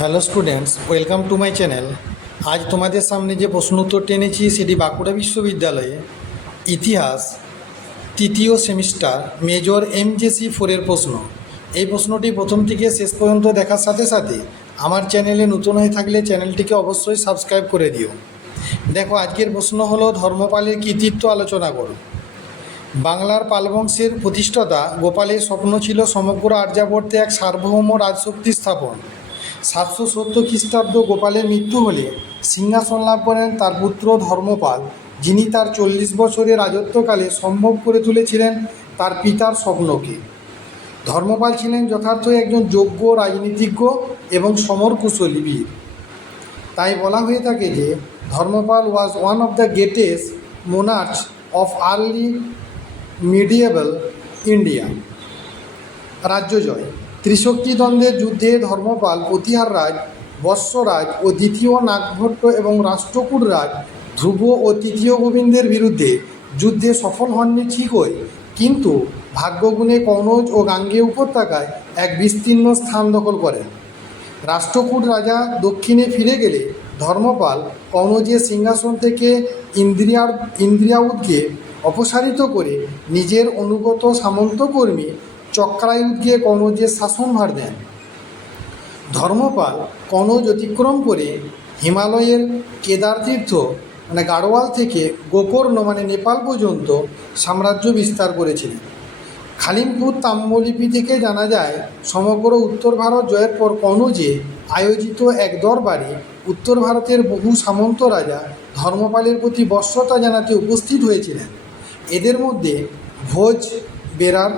Hello students, welcome to my channel. আজ তোমাদের সামনে যে প্রশ্ন উত্তরটি এনেছি সেটি বাঁকুড়া বিশ্ববিদ্যালয়ে ইতিহাস তৃতীয় সেমিস্টার মেজর MJC 4-এর প্রশ্ন। এই প্রশ্নটি প্রথম থেকে শেষ পর্যন্ত দেখার সাথে সাথে আমার চ্যানেলে নতুন হয়ে থাকলে চ্যানেলটিকে অবশ্যই সাবস্ক্রাইব করে দিও। দেখো, আজকের প্রশ্ন হলো ধর্মপালের কৃতিত্ব আলোচনা করো। বাংলার পালবংশের প্রতিষ্ঠাতা গোপালের স্বপ্ন ছিল সমগ্র আর্যাবর্তে এক সার্বভৌম রাজশক্তি স্থাপন। 770 খ্রিস্টাব্দ গোপালের মৃত্যু হলে সিংহাসন লাভ করেন তার পুত্র ধর্মপাল, যিনি তার 40 বছরের রাজত্বকালে সম্ভব করে তুলেছিলেন তার পিতার স্বপ্নকে। ধর্মপাল ছিলেন যথার্থই একজন যোগ্য রাজনীতিজ্ঞ এবং সমরকুশলী বীর। তাই বলা হয়ে থাকে যে Dharmapala was one of the greatest monarch of early medieval India. রাজ্য জয়। ত্রিশক্তি দ্বন্দ্বের যুদ্ধে ধর্মপাল প্রতিহার রাজ, বৎসরাজ ও দ্বিতীয় নাগভট্ট এবং রাষ্ট্রকূট রাজ ধ্রুব ও তৃতীয় গোবিন্দের বিরুদ্ধে যুদ্ধে সফল হননি ঠিকই, কিন্তু ভাগ্যগুণে কনৌজ ও গাঙ্গেয় উপত্যকায় এক বিস্তীর্ণ স্থান দখল করেন। রাষ্ট্রকূট রাজা দক্ষিণে ফিরে গেলে ধর্মপাল কনৌজের সিংহাসন থেকে ইন্দ্রিয়াউদকে অপসারিত করে নিজের অনুগত সামন্তকর্মী চক্রায়ুধকে কনৌজের শাসনভার দেন। ধর্মপাল কনৌজ অতিক্রম করে হিমালয়ের কেদারতীর্থ গাড়োয়াল থেকে গোকর্ণ নেপাল পর্যন্ত সাম্রাজ্য বিস্তার করেছিলেন। খালিমপুর তাম্রলিপি থেকে জানা যায় সমগ্র উত্তর ভারত জয়ের পর কনৌজে আয়োজিত এক দরবারে উত্তর ভারতের বহু সামন্ত রাজা ধর্মপালের প্রতি বশ্যতা জানাতে উপস্থিত হয়েছিলেন। এদের মধ্যে ভোজ, বেরার,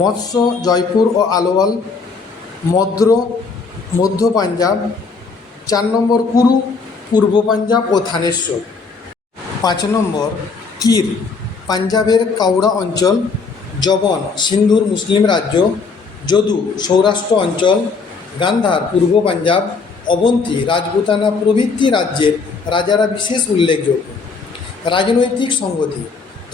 মৎস্য, জয়পুর ও আলোয়াল, মদ্র মধ্য পাঞ্জাব, 4 নম্বর কুরু পূর্ব পাঞ্জাব ও থানেশ্বর, 5 নম্বর কির পাঞ্জাবের কাউড়া অঞ্চল, জবন সিন্ধুর মুসলিম রাজ্য, যদু সৌরাষ্ট্র অঞ্চল, গান্ধার পূর্ব পাঞ্জাব, অবন্তী রাজপুতানা প্রভৃতি রাজ্যের রাজারা বিশেষ উল্লেখযোগ্য। রাজনৈতিক সংগতি।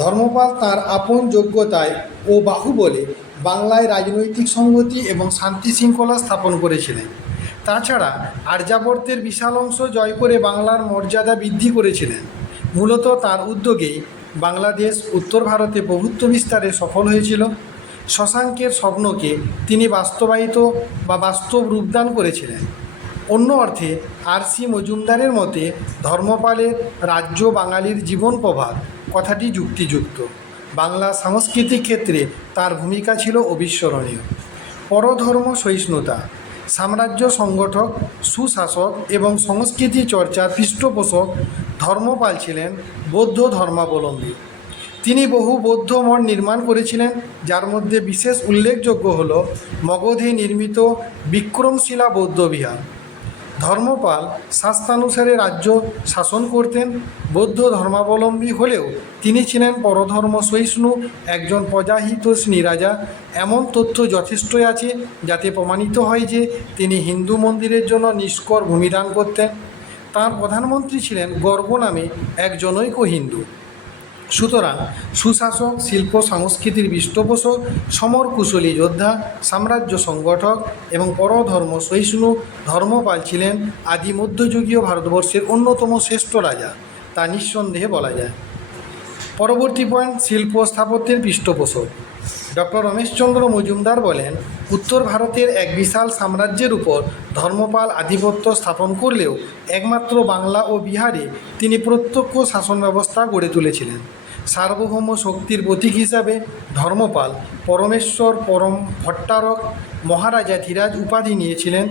ধর্মপাল তাঁর আপন যোগ্যতায় ও বাহুবলে বাংলায় রাজনৈতিক সংগতি এবং শান্তি শৃঙ্খলা স্থাপন করেছিলেন। তাছাড়া আর্যাবর্তের বিশাল অংশ জয় করে বাংলার মর্যাদা বৃদ্ধি করেছিলেন। মূলত তাঁর উদ্যোগেই বাংলাদেশ উত্তর ভারতে প্রভুত্ব বিস্তারে সফল হয়েছিল। শশাঙ্কের স্বপ্নকে তিনি বাস্তব রূপদান করেছিলেন। অন্য অর্থে RC মজুমদারের মতে ধর্মপালের রাজ্য বাঙালির জীবন প্রভাত কথাটি যুক্তিযুক্ত। বাংলা সাংস্কৃতিক ক্ষেত্রে তার ভূমিকা ছিল অবিস্মরণীয়। পরধর্ম সহিষ্ণুতা। সাম্রাজ্য সংগঠক, সুশাসক এবং সংস্কৃতি চর্চার পৃষ্ঠপোষক ধর্মপাল ছিলেন বৌদ্ধ ধর্মাবলম্বী। তিনি বহু বৌদ্ধ মঠ নির্মাণ করেছিলেন, যার মধ্যে বিশেষ উল্লেখযোগ্য হল মগধে নির্মিত বিক্রমশিলা বৌদ্ধ বিহার। ধর্মপাল শাস্ত্রানুসারে রাজ্য শাসন করতেন। বৌদ্ধ ধর্মাবলম্বী হলেও তিনি ছিলেন পরধর্ম সহিষ্ণু একজন প্রজাহিতৈষী রাজা। এমন তথ্য যথেষ্টই আছে যাতে প্রমাণিত হয় যে তিনি হিন্দু মন্দিরের জন্য নিষ্কর ভূমি দান করতেন। তাঁর প্রধানমন্ত্রী ছিলেন গর্গ নামে এক জনৈক হিন্দু। সুতরাং সুশাসক, শিল্প সংস্কৃতির পৃষ্ঠপোষক, সমরকুশলী যোদ্ধা, সাম্রাজ্য সংগঠক এবং পরধর্ম সহিষ্ণু ধর্মপাল ছিলেন আদি মধ্যযুগীয় ভারতবর্ষের অন্যতম শ্রেষ্ঠ রাজা, তা নিঃসন্দেহে বলা যায়। পরবর্তী পয়েন্ট, শিল্প স্থাপত্যের পৃষ্ঠপোষক। ডক্টর রমেশচন্দ্র মজুমদার বলেন, উত্তর ভারতের এক বিশাল সাম্রাজ্যের উপর ধর্মপাল আধিপত্য স্থাপন করলেও একমাত্র বাংলা ও বিহারে তিনি প্রত্যক্ষ শাসন ব্যবস্থা গড়ে তুলেছিলেন। সার্বভৌম শক্তির প্রতীক হিসাবে ধর্মপাল পরমেশ্বর পরম ভট্টারক মহারাজা ধীরাজ উপাধি নিয়েছিলেন।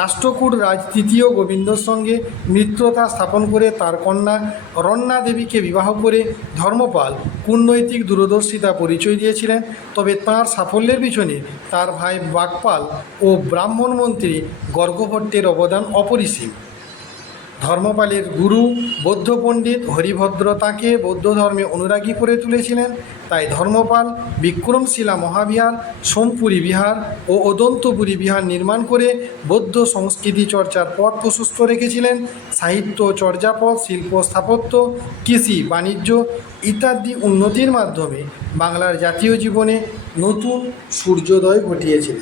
রাষ্ট্রকূট রাজ তৃতীয় গোবিন্দর সঙ্গে মিত্রতা স্থাপন করে তার কন্যা রণ্যা দেবীকে বিবাহ করে ধর্মপাল কূটনৈতিক দূরদর্শিতা পরিচয় দিয়েছিলেন। তবে তাঁর সাফল্যের পিছনে তার ভাই বাকপাল ও ব্রাহ্মণ মন্ত্রী গর্গভট্টের অবদান অপরিসীম। ধর্মপালের গুরু বৌদ্ধ পণ্ডিত হরিভদ্র তাঁকে বৌদ্ধ ধর্মে অনুরাগী করে তুলেছিলেন। তাই ধর্মপাল বিক্রমশিলা মহাবিহার, সোমপুরী বিহার ও অদন্তপুরী বিহার নির্মাণ করে বৌদ্ধ সংস্কৃতি চর্চার পথ প্রশস্ত রেখেছিলেন। সাহিত্য চর্যাপদ, শিল্প স্থাপত্য, কৃষি, বাণিজ্য ইত্যাদি উন্নতির মাধ্যমে বাংলার জাতীয় জীবনে নতুন সূর্যোদয় ঘটিয়েছিলেন।